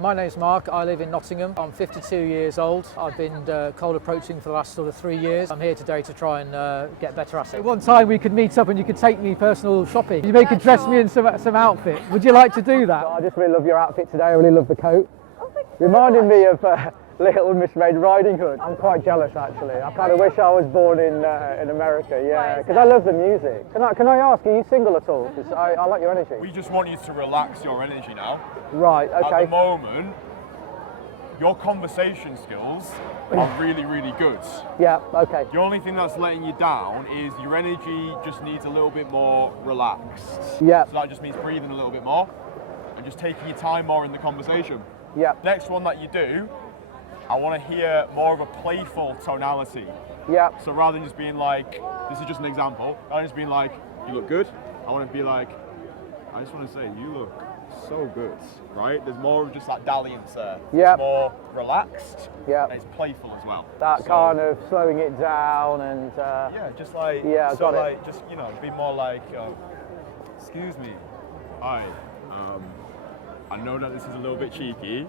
My name's Mark, I live in Nottingham. I'm 52 years old. I've been cold approaching for the last sort of 3 years. I'm here today to try and get better at it. One time we could meet up and you could take me personal shopping. You could dress me in some outfit. Would you like to do that? I just really love your outfit today, I really love the coat. Oh, thank you. Reminded me of Little Miss Red Riding Hood. I'm quite jealous actually. I kind of wish I was born in America, yeah, because I love the music. Can I ask, are you single at all? Because I like your energy. We just want you to relax your energy now. Right, okay. At the moment, your conversation skills are really, really good. Yeah, okay. The only thing that's letting you down is your energy just needs a little bit more relaxed. Yeah. So that just means breathing a little bit more and just taking your time more in the conversation. Yeah. Next one that you do, I want to hear more of a playful tonality. Yeah. So rather than just being like, this is just an example, rather than just being like, you look good, I want to be like, I just want to say, you look so good, right? There's more of just that dalliance there. Yeah. It's more relaxed. Yeah. And it's playful as well. That kind of slowing it down and... yeah, just like, yeah, so like, just, you know, be more like, excuse me, hi, I know that this is a little bit cheeky,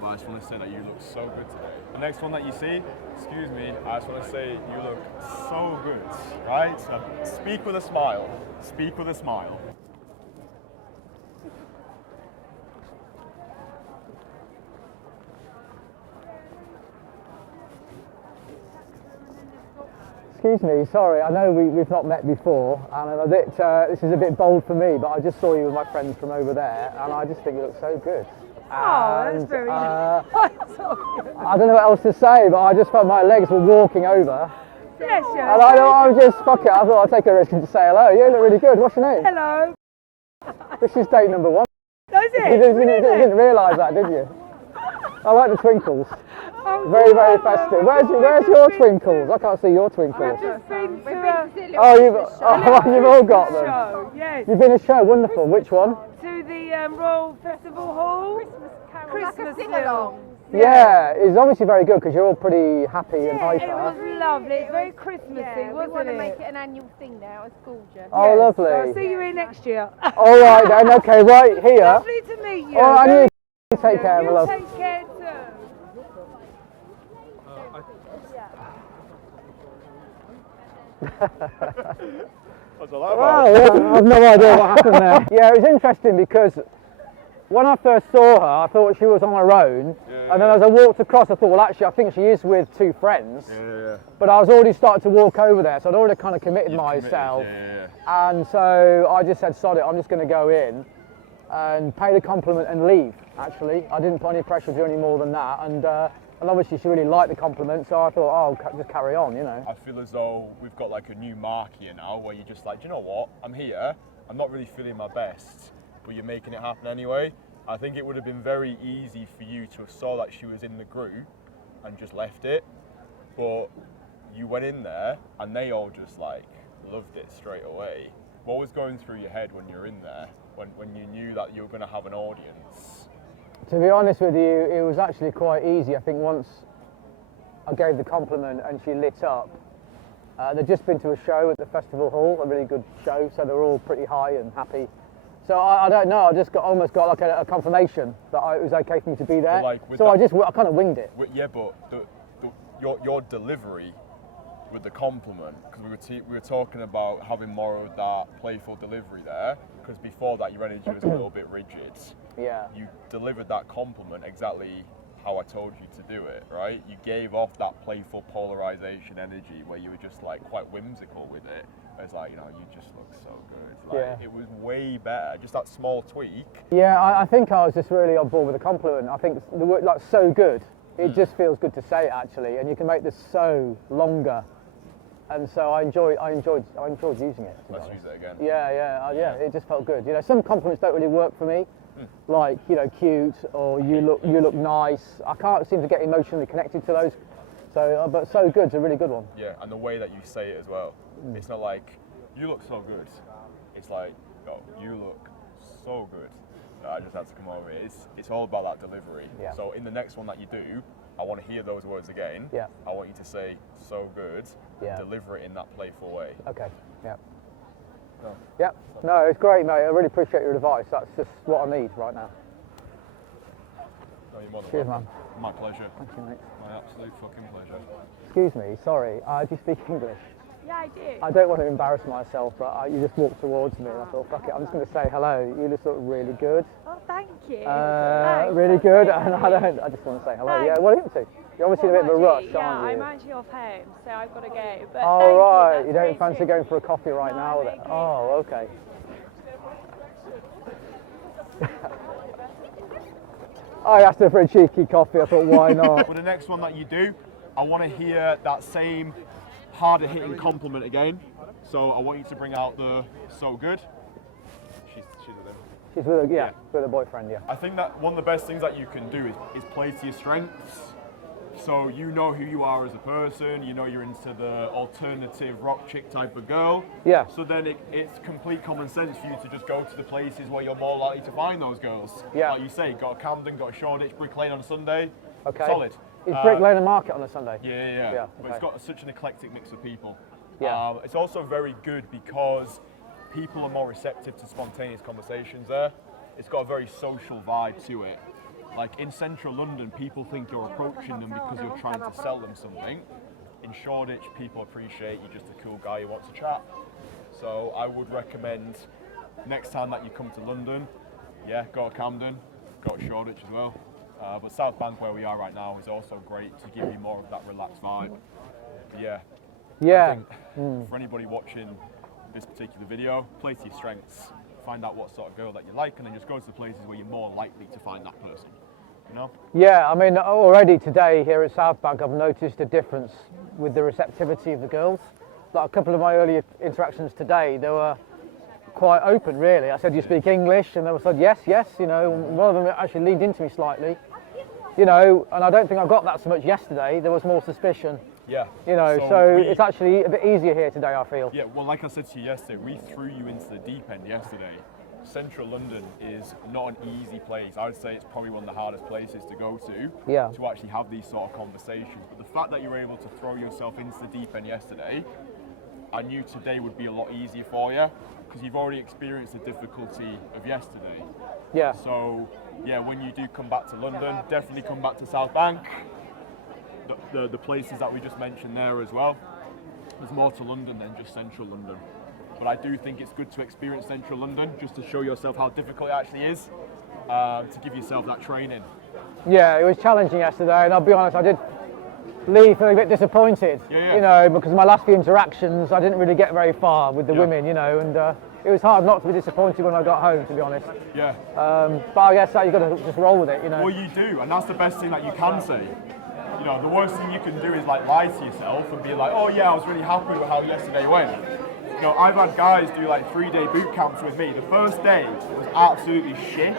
but I just want to say that you look so good today. The next one that you see, excuse me, I just want to say you look so good, right? So speak with a smile. Speak with a smile. Excuse me, sorry, I know we've not met before, and this is a bit bold for me, but I just saw you with my friends from over there, and I just think you look so good. Oh, that's very nice. I don't know what else to say, but I just felt my legs were walking over. Yes, yes. And I'm just, fuck it, I thought I'd take a risk and just say hello. You look really good. What's your name? Hello. This is date number 1. Does it? You didn't realise that, did you? I like the twinkles. Oh, Very, very festive. Where's your twinkles? I can't see your twinkles. You've all got them. Show, yes. You've been a show, wonderful. Which one? To the Royal Festival Hall. Christmas sing-along. Yeah, it's obviously very good because you're all pretty happy and hyper. It was lovely. It's very Christmassy, wasn't it? We want to make it an annual thing now. It's gorgeous. Oh, Yes, lovely. So I'll see you here next year. All right then, okay, right here. Lovely to meet you. All right, and you take care, my You love. take care too. What's all that about? Well, yeah, I've no idea what happened there. Yeah, it was interesting because when I first saw her, I thought she was on her own, and then as I walked across, I thought, well, actually, I think she is with 2 friends. Yeah. But I was already starting to walk over there, so I'd already kind of committed myself. Yeah. And so I just said, sod it, I'm just going to go in and pay the compliment and leave, actually. I didn't put any pressure to do any more than that. And obviously she really liked the compliment, so I thought, oh, I'll just carry on, you know. I feel as though we've got like a new mark here now where you're just like, do you know what? I'm here, I'm not really feeling my best, but you're making it happen anyway. I think it would have been very easy for you to have saw that she was in the group and just left it, but you went in there and they all just like loved it straight away. What was going through your head when you were in there, when you knew that you were going to have an audience? To be honest with you, it was actually quite easy. I think once I gave the compliment and she lit up, they'd just been to a show at the festival hall, a really good show, so they were all pretty high and happy. So I don't know, I just almost got like a confirmation that it was okay for me to be there. So I kind of winged it. Yeah, but your delivery with the compliment, because we were talking about having more of that playful delivery there, because before that your energy was a little bit rigid. Yeah. You delivered that compliment exactly how I told you to do it, right? You gave off that playful polarization energy where you were just like quite whimsical with it. It's like, you know, you just look so good. Like, yeah. It was way better, just that small tweak. Yeah, I think I was just really on board with the compliment. I think the word, like, so good, it just feels good to say it actually, and you can make the so longer. And so I enjoyed using it. Let's use it again. Yeah, it just felt good. You know, some compliments don't really work for me, like, you know, cute or you look nice. I can't seem to get emotionally connected to those. So, but so good's a really good one. Yeah, and the way that you say it as well. It's not like, you look so good. It's like, oh, you look so good. I just had to come over here. It's all about that delivery. Yeah. So in the next one that you do, I want to hear those words again. Yeah. I want you to say, so good. Yeah. Deliver it in that playful way. Okay. Yeah. No. Yeah. No, it's great, mate. I really appreciate your advice. That's just what I need right now. No, you're more than Cheers, welcome. man. My pleasure. Thank you, mate. My absolute fucking pleasure. Excuse me, sorry. Do you speak English? Yeah, I do. I don't want to embarrass myself, but you just walked towards me and I thought, fuck it, I'm just going to say hello. You just look really good. Oh, thank you. Really Thanks, good, that's and very I just want to say hello. Thanks. Yeah, what are you up to? You're obviously in a bit of a rush, Yeah, aren't you? I'm actually off home, so I've got to go. But Oh, thank right. You, You that's don't fancy very going for a coffee right No, now I'm then? okay. Oh, okay. I asked her for a cheeky coffee. I thought, why not? For the next one that you do, I want to hear that same harder hitting compliment again. So I want you to bring out the so good. She's with him. She's with with a boyfriend, yeah. I think that one of the best things that you can do is play to your strengths. So you know who you are as a person, you know you're into the alternative rock chick type of girl. Yeah. So then it's complete common sense for you to just go to the places where you're more likely to find those girls. Yeah. Like you say, got a Camden, got a Shoreditch, Brick Lane on Sunday. Okay. Solid. Is Brick Lane a market on a Sunday? Yeah. Yeah, But it's got such an eclectic mix of people. Yeah. It's also very good because people are more receptive to spontaneous conversations there. It's got a very social vibe to it. Like in central London, people think you're approaching them because you're trying to sell them something. In Shoreditch, people appreciate you're just a cool guy who wants to chat. So I would recommend next time that you come to London, go to Camden, go to Shoreditch as well. But South Bank, where we are right now, is also great to give you more of that relaxed vibe. But I think for anybody watching this particular video, play to your strengths, find out what sort of girl that you like, and then just go to the places where you're more likely to find that person. You know? Yeah, I mean, already today here at South Bank, I've noticed a difference with the receptivity of the girls. Like a couple of my earlier interactions today, they were quite open, really. I said, "You speak English?" And they were said, "Yes, yes." You know, one of them actually leaned into me slightly. You know, and I don't think I got that so much yesterday. There was more suspicion. Yeah. You know, so it's actually a bit easier here today, I feel. Yeah, well, like I said to you yesterday, we threw you into the deep end yesterday. Central London is not an easy place. I would say it's probably one of the hardest places to go to to actually have these sort of conversations. But the fact that you were able to throw yourself into the deep end yesterday, I knew today would be a lot easier for you because you've already experienced the difficulty of yesterday. Yeah. So, when you do come back to London, definitely come back to South Bank. The places that we just mentioned there as well. There's more to London than just central London. But I do think it's good to experience central London just to show yourself how difficult it actually is, to give yourself that training. Yeah, it was challenging yesterday, and I'll be honest, I did leave feeling a bit disappointed. You know, because my last few interactions, I didn't really get very far with the women, you know, and it was hard not to be disappointed when I got home, to be honest. Yeah. But I guess you've got to just roll with it, you know. Well, you do, and that's the best thing that you can say. You know, the worst thing you can do is like lie to yourself and be like, "Oh yeah, I was really happy with how yesterday went." You know, I've had guys do like 3-day boot camps with me. The first day was absolutely shit.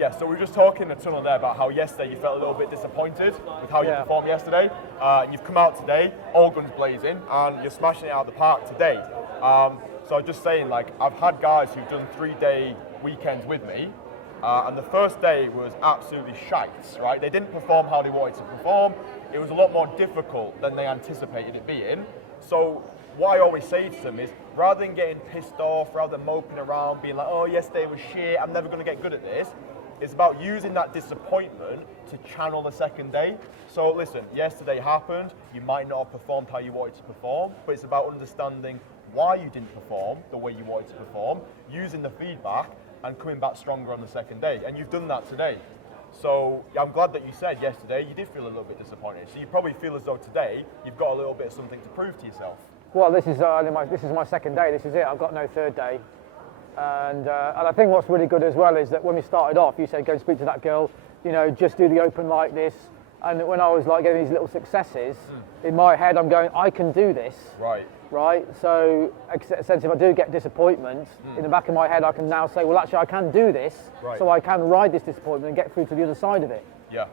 Yeah, so we were just talking in the tunnel there about how yesterday you felt a little bit disappointed with how you performed yesterday. You've come out today, all guns blazing, and you're smashing it out of the park today. So I'm just saying, like, I've had guys who've done 3-day weekends with me, and the first day was absolutely shite, right? They didn't perform how they wanted to perform. It was a lot more difficult than they anticipated it being. So what I always say to them is, rather than getting pissed off, rather than moping around, being like, "Oh, yesterday was shit, I'm never gonna get good at this," it's about using that disappointment to channel the second day. So listen, yesterday happened, you might not have performed how you wanted to perform, but it's about understanding why you didn't perform the way you wanted to perform, using the feedback, and coming back stronger on the second day. And you've done that today. So I'm glad that you said yesterday you did feel a little bit disappointed. So you probably feel as though today you've got a little bit of something to prove to yourself. Well, this is my second day. This is it. I've got no third day. And I think what's really good as well is that when we started off, you said go and speak to that girl. You know, just do the open like this. And when I was like getting these little successes, in my head I'm going, I can do this. Right. So, since if I do get disappointment, in the back of my head, I can now say, well, actually, I can do this. So I can ride this disappointment and get through to the other side of it. Yeah.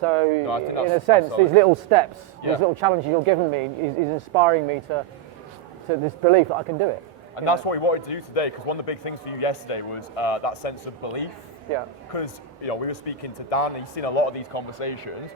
So, in a sense, these little steps, these little challenges you're giving me is inspiring me to this belief that I can do it. And that's what we wanted to do today, because one of the big things for you yesterday was that sense of belief. Yeah. Because, you know, we were speaking to Dan, and he's seen a lot of these conversations.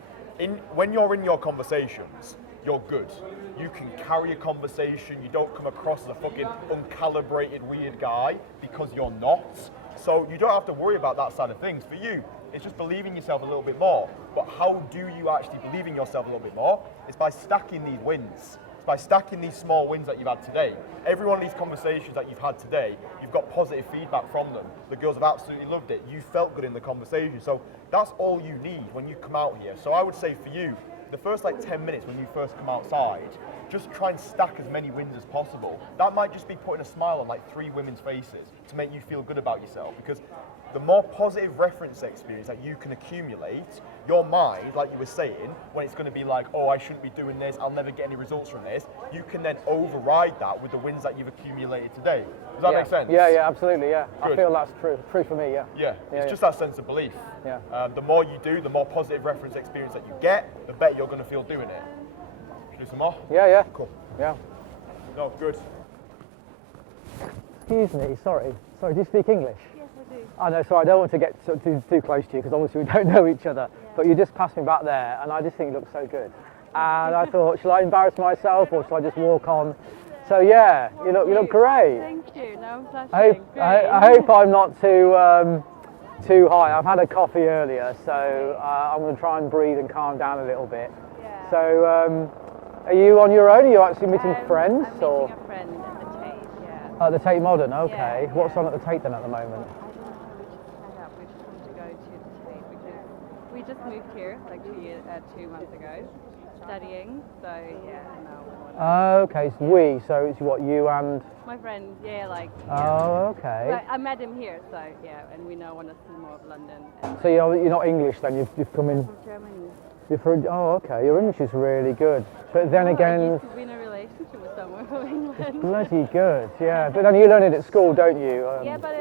When you're in your conversations, you're good. You can carry a conversation. You don't come across as a fucking uncalibrated weird guy because you're not. So you don't have to worry about that side of things. For you, it's just believing yourself a little bit more. But how do you actually believe in yourself a little bit more? It's by stacking these wins. It's by stacking these small wins that you've had today. Every one of these conversations that you've had today, you've got positive feedback from them. The girls have absolutely loved it. You felt good in the conversation. So that's all you need when you come out here. So I would say for you, the first like 10 minutes when you first come outside, just try and stack as many wins as possible. That might just be putting a smile on like 3 women's faces to make you feel good about yourself, because the more positive reference experience that you can accumulate, your mind, like you were saying, when it's going to be like, oh, I shouldn't be doing this, I'll never get any results from this, you can then override that with the wins that you've accumulated today. Does that make sense? Yeah, absolutely, yeah. Good. I feel that's true for me, yeah. Yeah, it's just that sense of belief. Yeah. The more you do, the more positive reference experience that you get, the better you're going to feel doing it. Should we do some more? Yeah. Cool. Yeah. No, good. Excuse me, sorry, do you speak English? Yes, I do. I know, sorry, I don't want to get too close to you because obviously we don't know each other, but you just passed me back there and I just think you look so good. And I thought, shall I embarrass myself or shall I just walk on? So yeah, you look great. Thank you. No, I'm blushing. I hope I'm not too high. I've had a coffee earlier, so I'm going to try and breathe and calm down a little bit. Yeah. So are you on your own? Are you actually meeting friends? I'm or meeting a friend at the Tate, yeah. At the Tate Modern, okay. Yeah, What's yeah. on at the Tate then at the moment? I don't know, we just want to go to the Tate because we just moved here like 2 months ago, studying, so yeah, no. Okay, so it's what, you and... My friend, yeah, like... Oh, okay. But I met him here, so yeah, and we now want to see more of London. And So you're not English then, you've come in... from Germany. Oh, okay, your English is really good. But then I again... used to be in a relationship with someone from England. Bloody good, yeah. But then you learn it at school, don't you? Yeah, but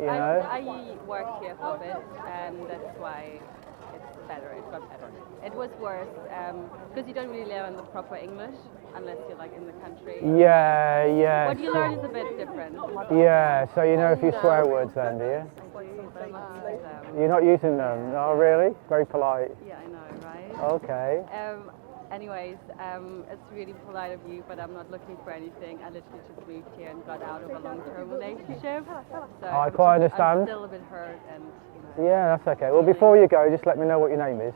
you know? I worked here for a bit, and that's why it's better. It got better. It was worse because you don't really learn the proper English unless you're like in the country. Yeah. What you learn is a bit different. Yeah, so you know a few swear words then, do you? But I'm not using them. You're not using them? Oh, really? Very polite. Yeah, I know, right? Okay. Anyways, it's really polite of you, but I'm not looking for anything. I literally just moved here and got out of a long-term relationship. So I quite understand. I'm still a bit hurt and, Yeah, that's okay. Well, before you go, just let me know what your name is.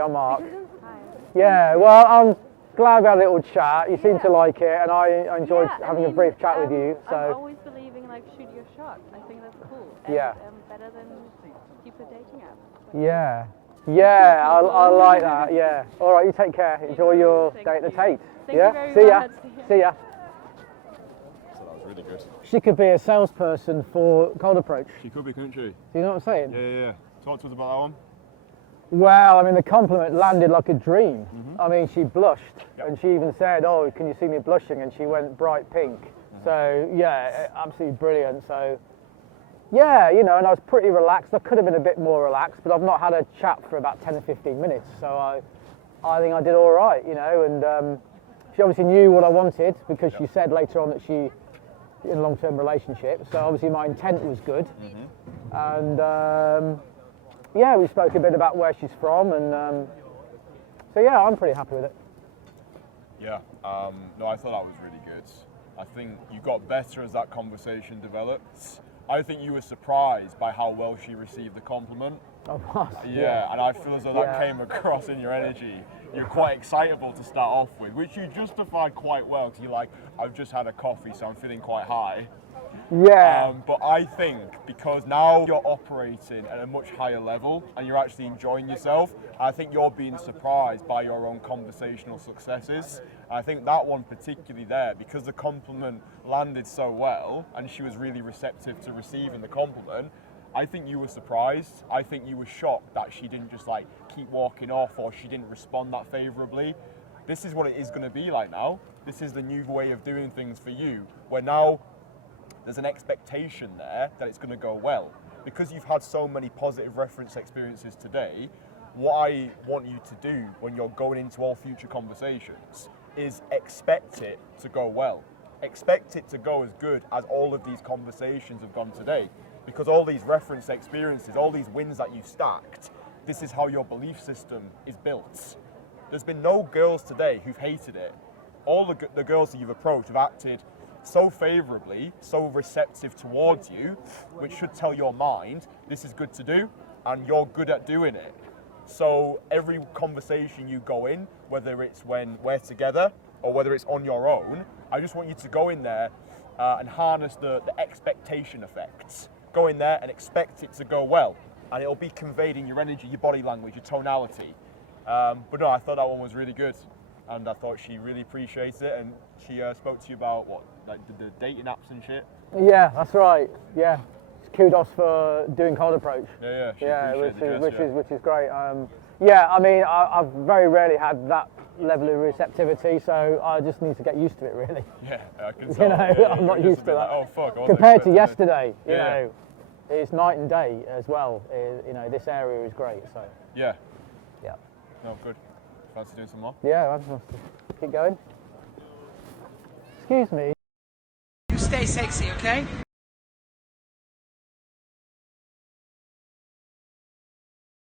I'm Mark. Hi. Yeah, well, I'm glad we had a little chat. You seem to like it, and I enjoyed having a brief chat with you. I'm So always believing like shoot your shot. I think that's cool. And, Yeah. Better than stupid dating apps. yeah, I like that. Yeah. All right, you take care. Enjoy your Thank day at the you. Tate. Thank yeah. you very See ya. much. See ya. So that was really good. She could be a salesperson for Cold Approach. She could be, couldn't she? Do you know what I'm saying? Yeah. Talk to us about that one. Well, I mean, the compliment landed like a dream. I mean, she blushed, and she even said, "Oh, can you see me blushing?" And she went bright pink. So yeah, absolutely brilliant. So yeah, and I was pretty relaxed. I could have been a bit more relaxed, but I've not had a chat for about 10 or 15 minutes. So I think I did all right, and she obviously knew what I wanted because she said later on that she in a long-term relationship. So obviously my intent was good, and. Yeah, we spoke a bit about where she's from, and so yeah, I'm pretty happy with it. Yeah, no, I thought that was really good. I think you got better as that conversation developed. I think you were surprised by how well she received the compliment. Oh, was. Yeah, and I feel as though that came across in your energy. You're quite excitable to start off with, which you justified quite well, because you're like, I've just had a coffee, so I'm feeling quite high. Yeah. But I think because now you're operating at a much higher level and you're actually enjoying yourself, I think you're being surprised by your own conversational successes. I think that one particularly there, because the compliment landed so well and she was really receptive to receiving the compliment, I think you were surprised. I think you were shocked that she didn't just like keep walking off or she didn't respond that favourably. This is what it is going to be like now. This is the new way of doing things for you, where now there's an expectation there that it's going to go well. Because you've had so many positive reference experiences today, what I want you to do when you're going into all future conversations is expect it to go well. Expect it to go as good as all of these conversations have gone today. Because all these reference experiences, all these wins that you've stacked, this is how your belief system is built. There's been no girls today who've hated it. all the girls that you've approached have acted so favourably, so receptive towards you, which should tell your mind this is good to do and you're good at doing it. So every conversation you go in, whether it's when we're together or whether it's on your own, I just want you to go in there and harness the expectation effects. Go in there and expect it to go well, and it'll be conveyed in your energy, your body language, your tonality. But no, I thought that one was really good, and I thought she really appreciates it, and she spoke to you about what, like the dating apps and shit. Yeah, that's right. Yeah, kudos for doing cold approach. Yeah, which is great. Yeah, I mean, I've very rarely had that level of receptivity, so I just need to get used to it, really. Yeah, I can You tell. know, I'm not used to that. Like, oh fuck! I wasn't Compared to expecting yesterday, you Yeah. know, it's night and day as well. You know, this area is great. So it. Yeah. yeah, No, good. Fancy doing some more? yeah, I'll just keep going. Excuse me. You stay sexy, okay?